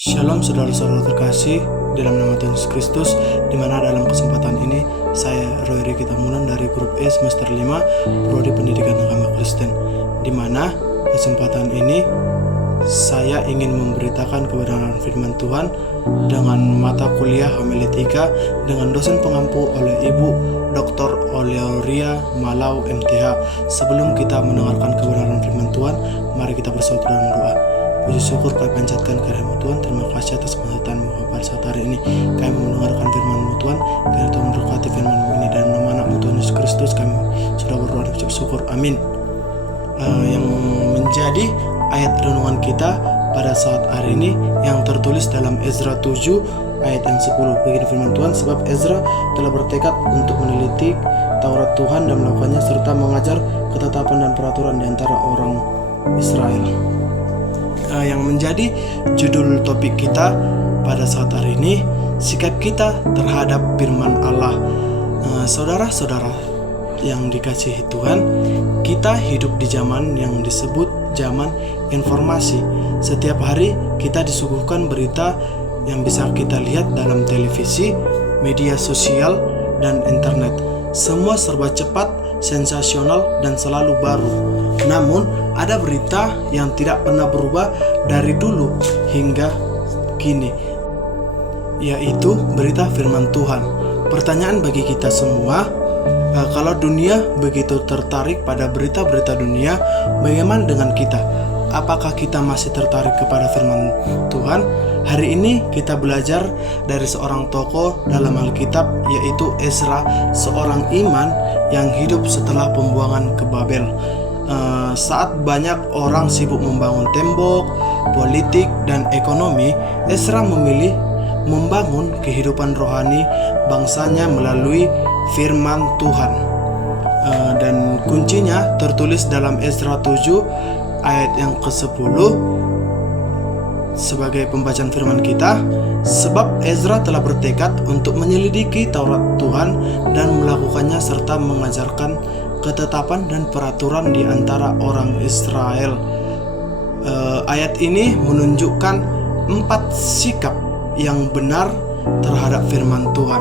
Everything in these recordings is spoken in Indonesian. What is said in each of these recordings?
Shalom saudara-saudara terkasih dalam nama Tuhan Yesus Kristus, di mana dalam kesempatan ini saya Roy Riki Tamunan dari grup E semester 5 Prodi Pendidikan Agama Kristen, di mana kesempatan ini saya ingin memberitakan kebenaran firman Tuhan dengan mata kuliah homiletika dengan dosen pengampu oleh Ibu Dr. Oleoria Malau MTH. Sebelum kita mendengarkan kebenaran firman Tuhan, mari kita bersatu dalam doa. Puji syukur kami panjatkan kehadirat Tuhan. Terima kasih atas kehadiran-Mu pada saat hari ini. Kami mendengarkan firman-Mu Tuhan. Kiranya Tuhan memberkati firman-Mu ini, dan nama anak-Mu Tuhan Yesus Kristus kami sudah berdoa dan ucap syukur. Amin. Yang menjadi ayat renungan kita pada saat hari ini yang tertulis dalam Ezra 7 ayat yang 10. Begini firman Tuhan, sebab Ezra telah bertekad untuk meneliti Taurat Tuhan dan melakukannya serta mengajar ketetapan dan peraturan di antara orang Israel. Yang menjadi judul topik kita pada saat hari ini, sikap kita terhadap firman Allah. Saudara-saudara yang dikasihi Tuhan, kita hidup di zaman yang disebut zaman informasi. Setiap hari kita disuguhkan berita yang bisa kita lihat dalam televisi, media sosial, dan internet. Semua serba cepat, sensasional, dan selalu baru. Namun, ada berita yang tidak pernah berubah dari dulu hingga kini, yaitu berita firman Tuhan. Pertanyaan bagi kita semua, kalau dunia begitu tertarik pada berita-berita dunia, bagaimana dengan kita? Apakah kita masih tertarik kepada firman Tuhan? Hari ini kita belajar dari seorang tokoh dalam Alkitab, yaitu Ezra, seorang iman yang hidup setelah pembuangan ke Babel. Saat banyak orang sibuk membangun tembok, politik, dan ekonomi, Ezra memilih membangun kehidupan rohani bangsanya melalui firman Tuhan. Dan kuncinya tertulis dalam Ezra 7 ayat yang ke-10 sebagai pembacaan firman kita. Sebab Ezra telah bertekad untuk menyelidiki Taurat Tuhan dan melakukannya serta mengajarkan ketetapan dan peraturan di antara orang Israel. Ayat ini menunjukkan 4 sikap yang benar terhadap firman Tuhan.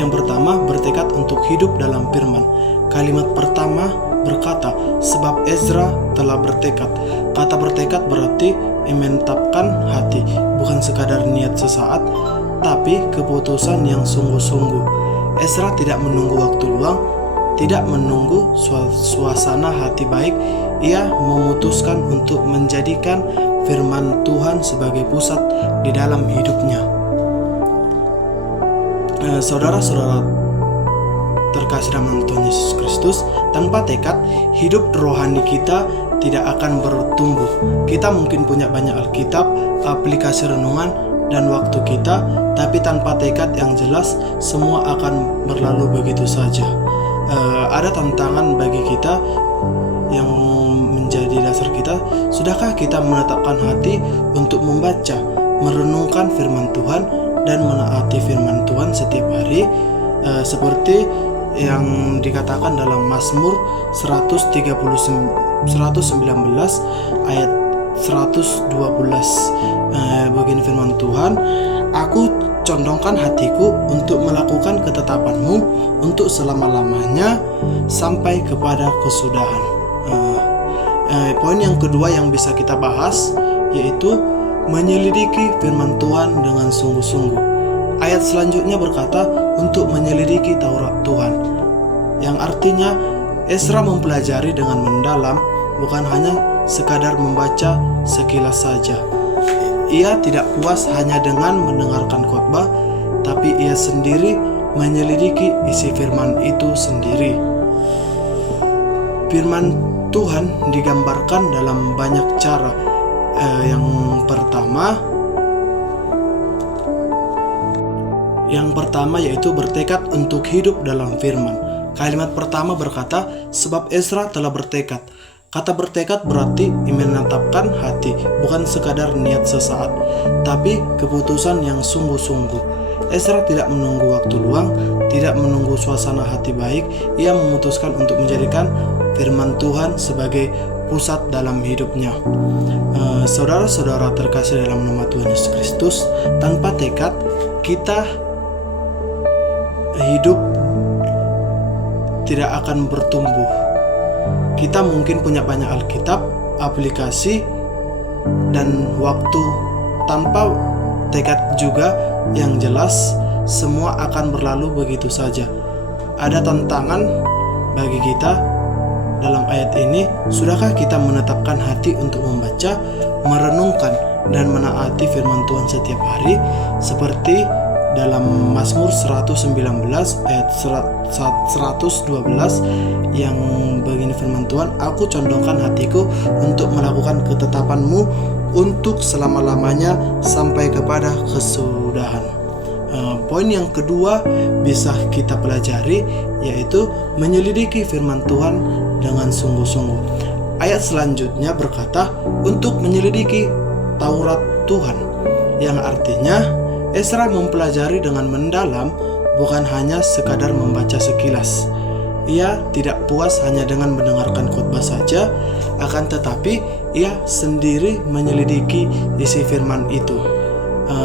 Yang pertama, bertekad untuk hidup dalam firman. Kalimat pertama berkata, sebab Ezra telah bertekad. Kata bertekad berarti memantapkan hati, bukan sekadar niat sesaat, tapi keputusan yang sungguh-sungguh. Ezra tidak menunggu waktu luang, tidak menunggu suasana hati baik. Ia memutuskan untuk menjadikan firman Tuhan sebagai pusat di dalam hidupnya. Saudara-saudara terkasih dalam nama Tuhan Yesus Kristus, tanpa tekad, hidup rohani kita tidak akan bertumbuh. Kita mungkin punya banyak Alkitab, aplikasi renungan, dan waktu kita, tapi tanpa tekad yang jelas, semua akan berlalu begitu saja. Ada tantangan bagi kita yang menjadi dasar kita. Sudahkah kita menetapkan hati untuk membaca, merenungkan firman Tuhan, dan menaati firman Tuhan setiap hari, seperti yang dikatakan dalam Mazmur 119 ayat 112. Begini firman Tuhan, aku condongkan hatiku untuk melakukan ketetapan-Mu untuk selama-lamanya sampai kepada kesudahan. Poin yang kedua yang bisa kita bahas yaitu menyelidiki firman Tuhan dengan sungguh-sungguh. Ayat selanjutnya berkata untuk menyelidiki Taurat Tuhan, yang artinya Ezra mempelajari dengan mendalam, bukan hanya sekadar membaca sekilas saja. Ia tidak puas hanya dengan mendengarkan khotbah, tapi ia sendiri menyelidiki isi firman itu sendiri. Firman Tuhan digambarkan dalam banyak cara. Yang pertama yaitu bertekad untuk hidup dalam firman. Kalimat pertama berkata, sebab Ezra telah bertekad. Kata bertekad berarti menetapkan hati, bukan sekadar niat sesaat, tapi keputusan yang sungguh-sungguh. Ezra tidak menunggu waktu luang, tidak menunggu suasana hati baik. Ia memutuskan untuk menjadikan firman Tuhan sebagai pusat dalam hidupnya. Saudara-saudara terkasih dalam nama Tuhan Yesus Kristus, tanpa tekad kita hidup tidak akan bertumbuh. Kita mungkin punya banyak Alkitab, aplikasi, dan waktu. Tanpa tekad juga yang jelas, semua akan berlalu begitu saja. Ada tantangan bagi kita dalam ayat ini. Sudahkah kita menetapkan hati untuk membaca, merenungkan, dan menaati firman Tuhan setiap hari, seperti dalam Mazmur 119 ayat 112 yang begini firman Tuhan, "Aku condongkan hatiku untuk melakukan ketetapan-Mu untuk selama-lamanya sampai kepada kesudahan." Poin yang kedua bisa kita pelajari, yaitu menyelidiki firman Tuhan dengan sungguh-sungguh. Ayat selanjutnya berkata untuk menyelidiki Taurat Tuhan, yang artinya Ezra mempelajari dengan mendalam, bukan hanya sekadar membaca sekilas. Ia tidak puas hanya dengan mendengarkan khotbah saja, akan tetapi ia sendiri menyelidiki isi firman itu,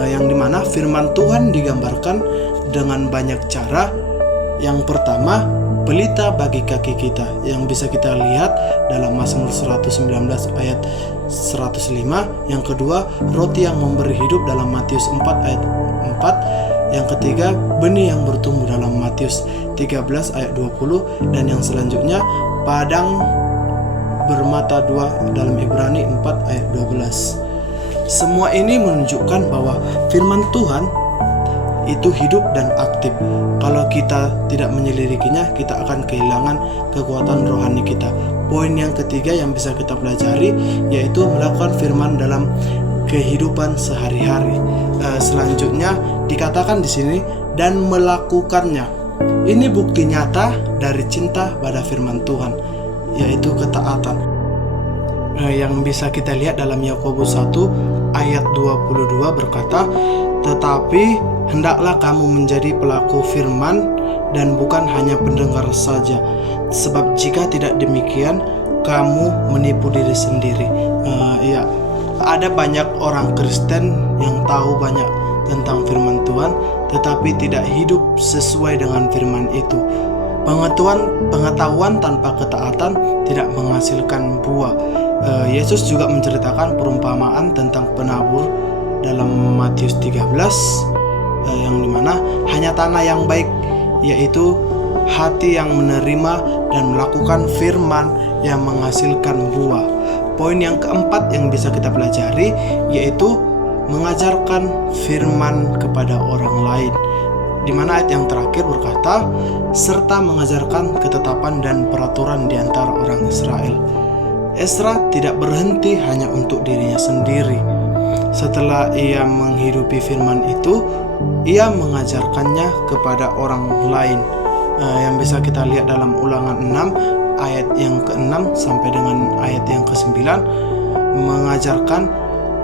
yang dimana firman Tuhan digambarkan dengan banyak cara. Yang pertama, pelita bagi kaki kita, yang bisa kita lihat dalam Mazmur 119 ayat 105. Yang kedua, roti yang memberi hidup dalam Matius 4 ayat 4. Yang ketiga, benih yang bertumbuh dalam Matius 13 ayat 20. Dan yang selanjutnya, padang bermata dua dalam Ibrani 4 ayat 12. Semua ini menunjukkan bahwa firman Tuhan itu hidup dan aktif. Kalau kita tidak menyelidikinya, kita akan kehilangan kekuatan rohani kita. Poin yang ketiga yang bisa kita pelajari, yaitu melakukan firman dalam kehidupan sehari-hari. Selanjutnya dikatakan di sini, dan melakukannya. Ini bukti nyata dari cinta pada firman Tuhan, yaitu ketaatan. Yang bisa kita lihat dalam Yakobus 1 ayat 22 berkata, "Tetapi hendaklah kamu menjadi pelaku firman dan bukan hanya pendengar saja. Sebab jika tidak demikian, kamu menipu diri sendiri." Ada banyak orang Kristen yang tahu banyak tentang firman Tuhan, tetapi tidak hidup sesuai dengan firman itu. Pengetahuan tanpa ketaatan tidak menghasilkan buah. Yesus juga menceritakan perumpamaan tentang penabur dalam Matius 13, yang dimana hanya tanah yang baik, yaitu hati yang menerima dan melakukan firman yang menghasilkan buah. Poin yang keempat yang bisa kita pelajari, yaitu mengajarkan firman kepada orang lain, di mana ayat yang terakhir berkata, serta mengajarkan ketetapan dan peraturan di antara orang Israel. Ezra tidak berhenti hanya untuk dirinya sendiri. Setelah ia menghidupi firman itu, ia mengajarkannya kepada orang lain. Yang bisa kita lihat dalam Ulangan 6 ayat yang ke-6 sampai dengan ayat yang ke-9, mengajarkan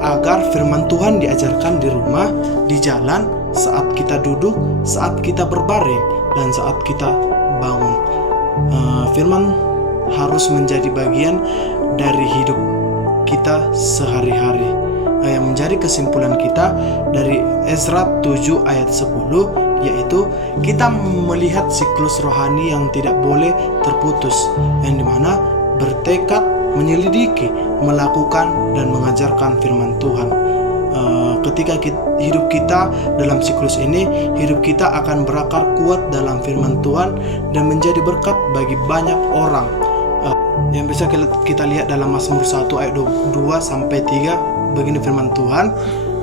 agar firman Tuhan diajarkan di rumah, di jalan, saat kita duduk, saat kita berbaring, dan saat kita bangun. Firman harus menjadi bagian dari hidup kita sehari-hari. Yang menjadi kesimpulan kita dari Ezra 7 ayat 10, yaitu kita melihat siklus rohani yang tidak boleh terputus, yang dimana bertekad menyelidiki, melakukan, dan mengajarkan firman Tuhan. Ketika hidup kita dalam siklus ini, hidup kita akan berakar kuat dalam firman Tuhan dan menjadi berkat bagi banyak orang. Yang bisa kita lihat dalam Mazmur 1 ayat 2 sampai 3, begini firman Tuhan,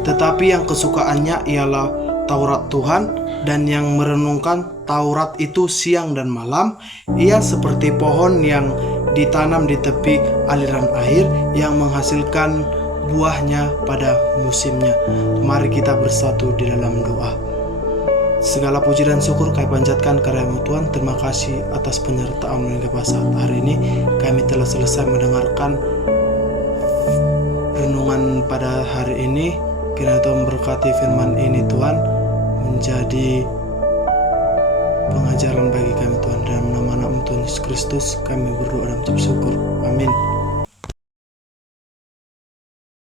"Tetapi yang kesukaannya ialah Taurat Tuhan, dan yang merenungkan Taurat itu siang dan malam. Ia seperti pohon yang ditanam di tepi aliran air, yang menghasilkan buahnya pada musimnya." Mari kita bersatu di dalam doa. Segala puji dan syukur kami panjatkan kehadirat Tuhan. Terima kasih atas penyertaan dan kepada hari ini. Kami telah selesai mendengarkan renungan pada hari ini. Kiranya Tuhan memberkati firman ini, Tuhan, menjadi pengajaran bagi kami, Tuhan. Dalam nama Tuhan Yesus Kristus kami berdoa dan mengucap syukur.